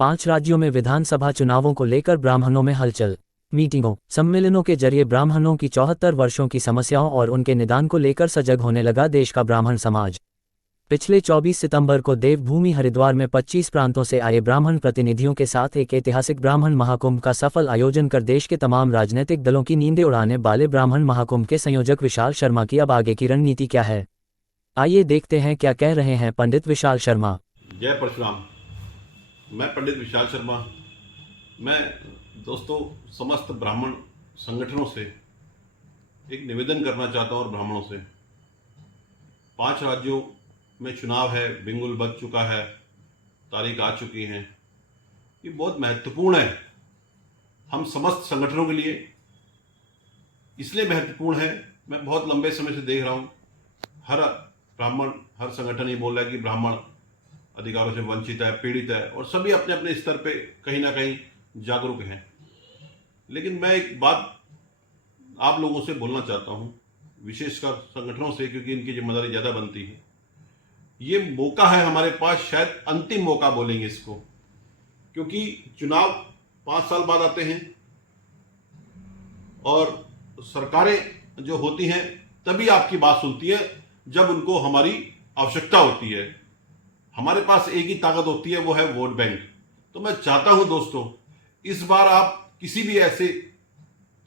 5 राज्यों में विधानसभा चुनावों को लेकर ब्राह्मणों में हलचल। मीटिंगों, सम्मेलनों के जरिए ब्राह्मणों की 74 वर्षों की समस्याओं और उनके निदान को लेकर सजग होने लगा देश का ब्राह्मण समाज। पिछले 24 सितंबर को देवभूमि हरिद्वार में 25 प्रांतों से आए ब्राह्मण प्रतिनिधियों के साथ एक ऐतिहासिक ब्राह्मण महाकुंभ का सफल आयोजन कर देश के तमाम राजनीतिक दलों की नींदें उड़ाने वाले ब्राह्मण महाकुंभ के संयोजक विशाल शर्मा की अब आगे की रणनीति क्या है, आइए देखते हैं क्या कह रहे हैं पंडित विशाल शर्मा। जय परशुराम। मैं पंडित विशाल शर्मा। मैं दोस्तों समस्त ब्राह्मण संगठनों से एक निवेदन करना चाहता हूँ और ब्राह्मणों से। 5 राज्यों में चुनाव है, बिंगुल बज चुका है, तारीख आ चुकी है। ये बहुत महत्वपूर्ण है हम समस्त संगठनों के लिए। इसलिए महत्वपूर्ण है, मैं बहुत लंबे समय से देख रहा हूँ हर ब्राह्मण, हर संगठन ये बोल रहा है कि ब्राह्मण अधिकारों से वंचित है, पीड़ित है, और सभी अपने अपने स्तर पे कहीं ना कहीं जागरूक हैं। लेकिन मैं एक बात आप लोगों से बोलना चाहता हूं, विशेषकर संगठनों से, क्योंकि इनकी जिम्मेदारी ज्यादा बनती है। ये मौका है हमारे पास, शायद अंतिम मौका बोलेंगे इसको, क्योंकि चुनाव 5 साल बाद आते हैं और सरकारें जो होती हैं तभी आपकी बात सुनती है जब उनको हमारी आवश्यकता होती है। हमारे पास एक ही ताकत होती है, वो है वोट बैंक। तो मैं चाहता हूं दोस्तों, इस बार आप किसी भी ऐसे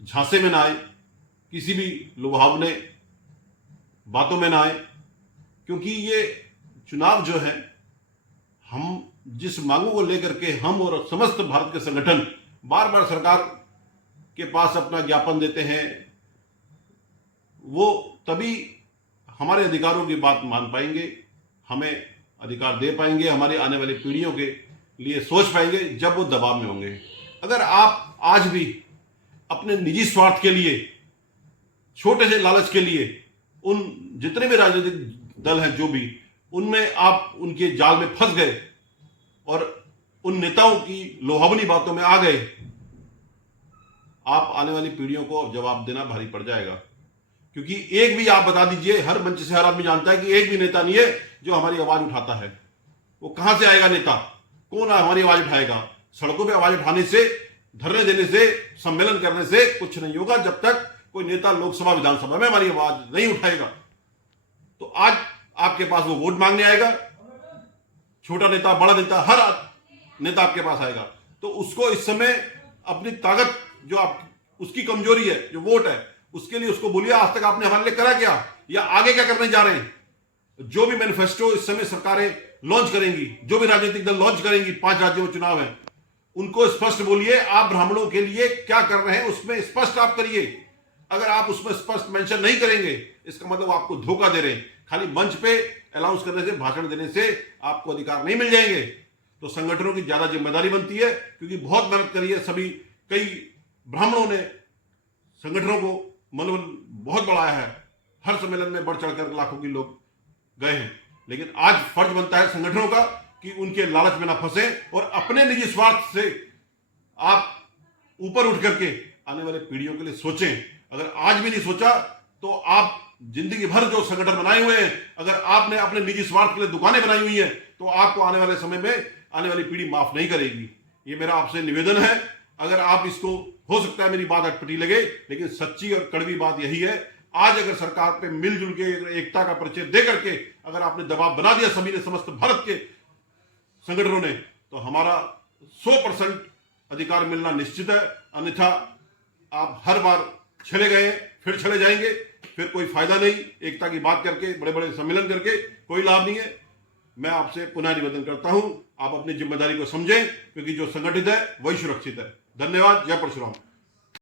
झांसे में ना आए, किसी भी लुभावने बातों में ना आए, क्योंकि ये चुनाव जो है, हम जिस मांगों को लेकर के हम और समस्त भारत के संगठन बार बार सरकार के पास अपना ज्ञापन देते हैं, वो तभी हमारे अधिकारों की बात मान पाएंगे, हमें अधिकार दे पाएंगे, हमारी आने वाली पीढ़ियों के लिए सोच पाएंगे जब वो दबाव में होंगे। अगर आप आज भी अपने निजी स्वार्थ के लिए, छोटे से लालच के लिए, उन जितने भी राजनीतिक दल हैं जो भी, उनमें आप उनके जाल में फंस गए और उन नेताओं की लोभावनी बातों में आ गए, आप आने वाली पीढ़ियों को जवाब देना भारी पड़ जाएगा। क्योंकि एक भी, आप बता दीजिए, हर मंच से हर आदमी जानता है कि एक भी नेता नहीं है जो हमारी आवाज उठाता है। वो कहां से आएगा नेता? कौन हमारी आवाज उठाएगा? सड़कों पे आवाज उठाने से, धरने देने से, सम्मेलन करने से कुछ नहीं होगा जब तक कोई नेता लोकसभा विधानसभा में हमारी आवाज नहीं उठाएगा। तो आज आपके पास वो वोट मांगने आएगा, छोटा नेता, बड़ा नेता, हर नेता आपके पास आएगा। तो उसको इस समय अपनी ताकत, जो आप उसकी कमजोरी है, जो वोट है, उसके लिए उसको बोलिए आज तक आपने हमारे लिए करा क्या, या आगे क्या करने जा रहे हैं। जो भी मैनिफेस्टो इस समय सरकारें लॉन्च करेंगी, जो भी राजनीतिक दल लॉन्च करेंगी, 5 राज्यों में चुनाव है, उनको स्पष्ट बोलिए आप ब्राह्मणों के लिए क्या कर रहे हैं, उसमें स्पष्ट आप करिए। अगर आप उसमें स्पष्ट मेंशन नहीं करेंगे, इसका मतलब आपको धोखा दे रहे हैं। खाली मंच पे अनाउंस करने से, भाषण देने से आपको अधिकार नहीं मिल जाएंगे। तो संगठनों की ज्यादा जिम्मेदारी बनती है, क्योंकि बहुत मेहनत करी है सभी, कई ब्राह्मणों ने संगठनों को मनोबल बहुत बढ़ाया है, हर सम्मेलन में बढ़ चढ़कर लाखों के लोग गए हैं। लेकिन आज फर्ज बनता है संगठनों का कि उनके लालच में ना फंसे और अपने निजी स्वार्थ से आप ऊपर उठ करके आने वाले पीढ़ियों के लिए सोचें। अगर आज भी नहीं सोचा तो आप जिंदगी भर जो संगठन बनाए हुए हैं, अगर आपने अपने निजी स्वार्थ के लिए दुकानें बनाई हुई हैं, तो आपको आने वाले समय में आने वाली पीढ़ी माफ नहीं करेगी। ये मेरा आपसे निवेदन है। अगर आप इसको, हो सकता है मेरी बात अटपटी लगे, लेकिन सच्ची और कड़वी बात यही है। आज अगर सरकार पे मिलजुल के एकता का परिचय दे करके अगर आपने दबाव बना दिया सभी ने, समस्त भारत के संगठनों ने, तो हमारा 100% अधिकार मिलना निश्चित है। अन्यथा आप हर बार चले गए, फिर चले जाएंगे, फिर कोई फायदा नहीं। एकता की बात करके, बड़े बड़े सम्मेलन करके कोई लाभ नहीं है। मैं आपसे पुनः निवेदन करता हूं, आप अपनी जिम्मेदारी को समझें, क्योंकि जो संगठित है वही सुरक्षित है। धन्यवाद। जय परशुराम।